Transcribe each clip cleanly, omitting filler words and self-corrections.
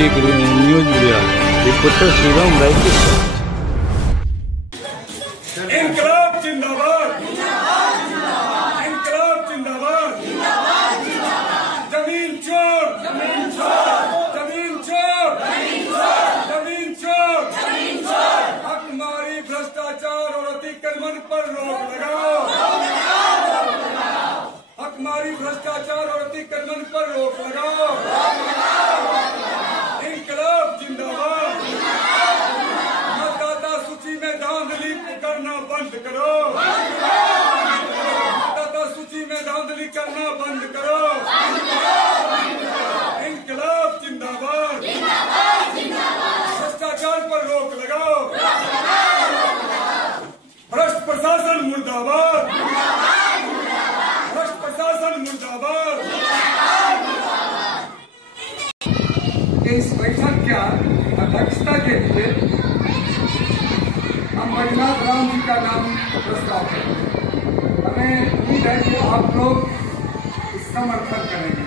TV news media reporter Shriram Rai के साथ। इंकलाब जिंदाबाद, इंकलाब जिंदाबाद, जमीन चोर, जमीन चोर, जमीन चोर, जमीन चोर, हकमारी भ्रष्टाचार और अतिक्रमण पर रोक लगाओ, हकमारी भ्रष्टाचार और अतिक्रमण पर रोक लगाओ। इंकलाब जिंदाबाद, मतदाता सूची में धांधली करना बंद करो, मतदाता सूची में धांधली करना बंद करो। इंकलाब जिंदाबाद, भ्रष्टाचार पर रोक लगाओ, भ्रष्ट प्रशासन मुर्दाबाद, भ्रष्ट प्रशासन मुर्दाबाद। इस बैठक का अध्यक्षता के लिए हम मणिनाथ राम जी का नाम प्रस्ताव करते हैं। हमें उम्मीद है कि आप लोग इस समर्थन करेंगे।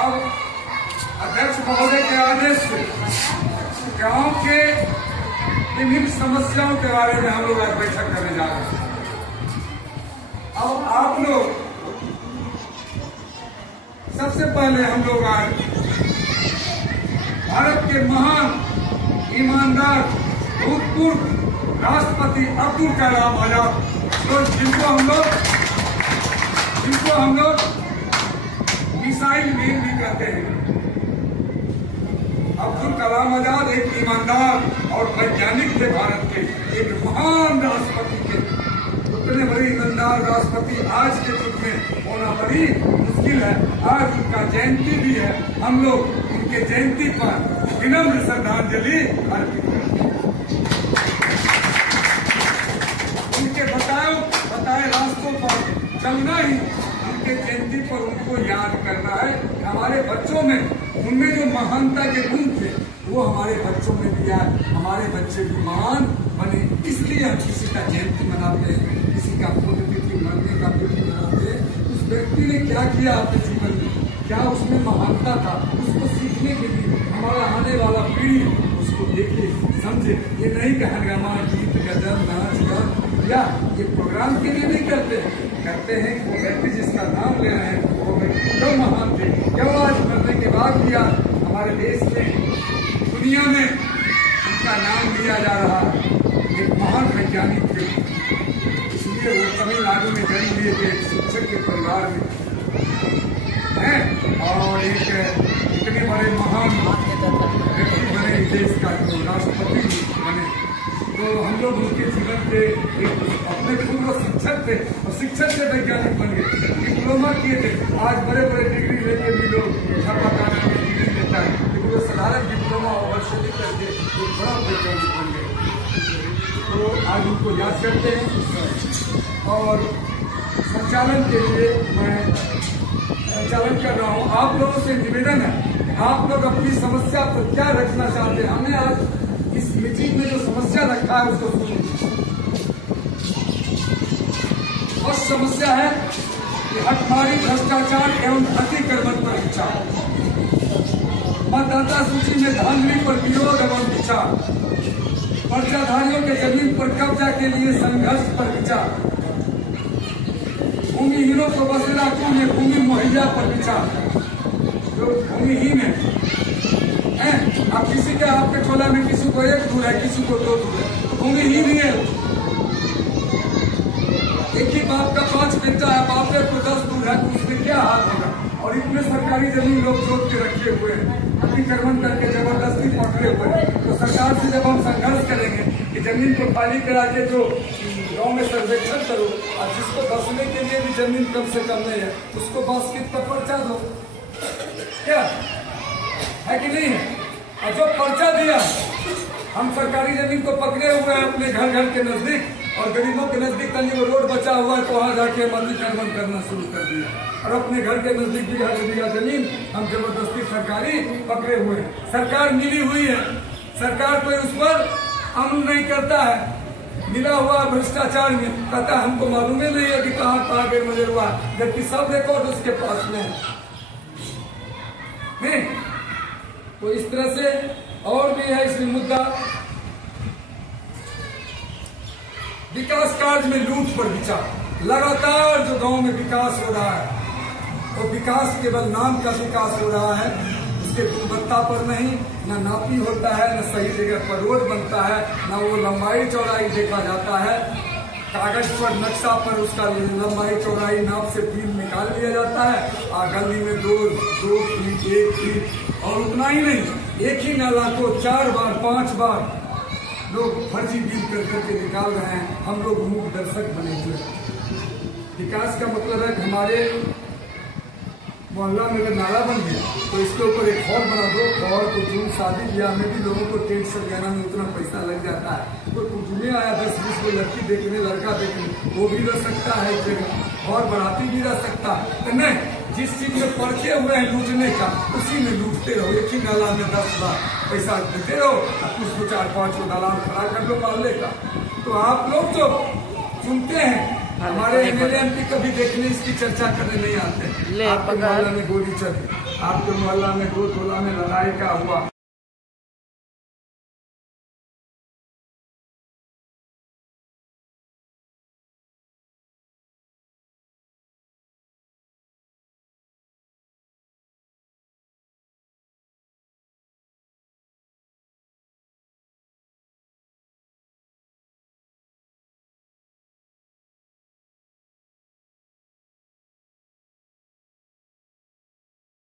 अब अध्यक्ष महोदय के आदेश से गांव के विभिन्न समस्याओं के बारे में हम लोग आज बैठक करने जा रहे हैं। अब आप लोग सबसे पहले हम लोग आज भारत के महान ईमानदार भूतपूर्व राष्ट्रपति अब्दुल कलाम आजाद जिनको हम लोग मिसाइल मैन भी कहते हैं। अब्दुल कलाम आजाद एक ईमानदार और वैज्ञानिक थे, भारत के एक महान राष्ट्रपति थे। उतने बड़े ईमानदार राष्ट्रपति आज के युग में होना बड़ी मुश्किल है। आज उनका जयंती भी है, हम लोग उनके जयंती पर विनम्र श्रद्धांजलि अर्पित करते हैं। उनके बताए रास्तों पर चलना ही उनके जयंती पर उनको याद करना है। हमारे बच्चों में उनमें जो महानता के गुण थे वो हमारे बच्चों में भी आए, हमारे बच्चे भी महान बने। इसलिए हम किसी का जयंती मनाते हैं, किसी का पुण्यतिथि मरने का तिथि मनाते हैं। उस व्यक्ति ने क्या किया अपने जीवन में, क्या उसमें महानता था, उसको सीखने के लिए हमारा आने वाला पीढ़ी उसको देखे समझे। ये नहीं कि हंगामा गीत गजल नाच गान या ये प्रोग्राम के लिए नहीं करते हैं वो व्यक्ति जिसका नाम ले रहे हैं वो व्यक्ति क्यों महान थे, क्यों आज मरने के बाद भी हमारे देश में दुनिया में उनका नाम लिया जा रहा है। एक महान वैज्ञानिक थे, इसलिए वो तमिलनाडु में जन्म लिए थे, एक शिक्षक के परिवार में हैं और एक इतने बड़े महान व्यक्ति बने, देश का जो राष्ट्रपति बने। तो हम लोग उनके जीवन के एक अपने खुद वो शिक्षक थे और शिक्षक से वैज्ञानिक बन गए, डिप्लोमा किए थे। आज बड़े बड़े डिग्री लेके भी लोग छापाखाना में डिग्री लेता है, लेकिन वो साधारण डिप्लोमा ओवरशेडिंग करके एक बड़ा वैज्ञानिक बन गए। तो आज उनको याद करते हैं और संचालन के लिए मैं संचालन कर रहा हूँ। आप लोगों से निवेदन है, आप लोग अपनी समस्या पर क्या रखना चाहते हैं। हमने आज इस मीटिंग में जो समस्या रखा है उसको सुनिए। और समस्या है कि हकमारी भ्रष्टाचार एवं अतिक्रमण पर विचार, मतदाता सूची में धांधली पर विरोध एवं विचार, पर्चाधारियों के जमीन पर कब्जा के लिए संघर्ष पर विचार, भूमिहीनों को बसेरा क्यों ये भूमि मुहैया पर विचार। जो भूमिहीन है अब किसी के आपके टोला में किसी को 1 दूर है, किसी को 2 दूर है, तो भूमिहीन ही है। एक ही बाप का 5 बेटा है, बाप को 10 दूर है, तो उसमें क्या हाल होगा। और इतने सरकारी जमीन लोग जोत के रखे हुए हैं, अतिक्रमण करके जबरदस्ती पकड़े हुए हैं। तो सरकार से जब हम संघर्ष करेंगे कि जमीन को खाली करा के जो गाँव में सर्वेक्षण करो और जिसको बसने के लिए भी जमीन कम से कम नहीं है उसको बास्केट का पर्चा दो, क्या है कि नहीं है। और जो पर्चा दिया हम सरकारी जमीन को पकड़े हुए हैं अपने घर घर के नजदीक और गरीबों के नजदीक तंग वो रोड बचा हुआ है तो वहां जाके अतिक्रमण करना शुरू कर दिया और अपने घर के नजदीक भी दिया जमीन हम जबरदस्ती सरकारी पकड़े हुए हैं। सरकार मिली हुई है, सरकार कोई उस पर अमल नहीं करता है। मिला हुआ भ्रष्टाचार में, कहता हमको मालूम ही नहीं है कि कहाँ गए मुझे हुआ, जबकि सब रिकॉर्ड उसके पास में है। नहीं तो इस तरह से और भी है इसमें मुद्दा, विकास कार्य में लूट पर विचार। लगातार जो गांव में विकास हो रहा है वो विकास केवल नाम का विकास हो रहा है, उसके गुणवत्ता पर नहीं, न नापी होता है, न सही जगह पर रोड बनता है, न वो लंबाई चौड़ाई देखा जाता है। कागज पर नक्शा पर उसका लंबाई चौड़ाई नाप से बिल निकाल लिया जाता है, और गली में 2 फीट 1 फीट, और उतना ही नहीं, एक ही नाला को 4 बार 5 बार लोग फर्जी बिल कर करके निकाल रहे हैं। हम लोग मूक दर्शक बने हुए हैं। विकास का मतलब है कि हमारे मोहल्ला में अगर नाला बन गया तो इसके ऊपर एक हॉल बना दो, और कुटुम शादी ब्याह में भी लोगों को टेंट सजाना में उतना पैसा लग जाता है। कोई कुटुम्बे आया 10-20 को लड़की देखने, लड़का देखने, वो भी रह सकता है एक जगह, और बढ़ाती भी रह सकता है। तो नहीं, जिस चीज में पड़ते हुए हैं लूटने का, उसी में लूटते रहो। एक ही नाला में 10 बार पैसा देते रहो, कुछ 2 4 5 को दलाल खड़ा कर लो पालने का। तो आप लोग तो सुनते हैं, हमारे एमएलए एमपी कभी देखने इसकी चर्चा करने नहीं आते। आपके मोहल्ला में गोली चली, आपके मोहल्ला में 2 तोला में लड़ाई का हुआ।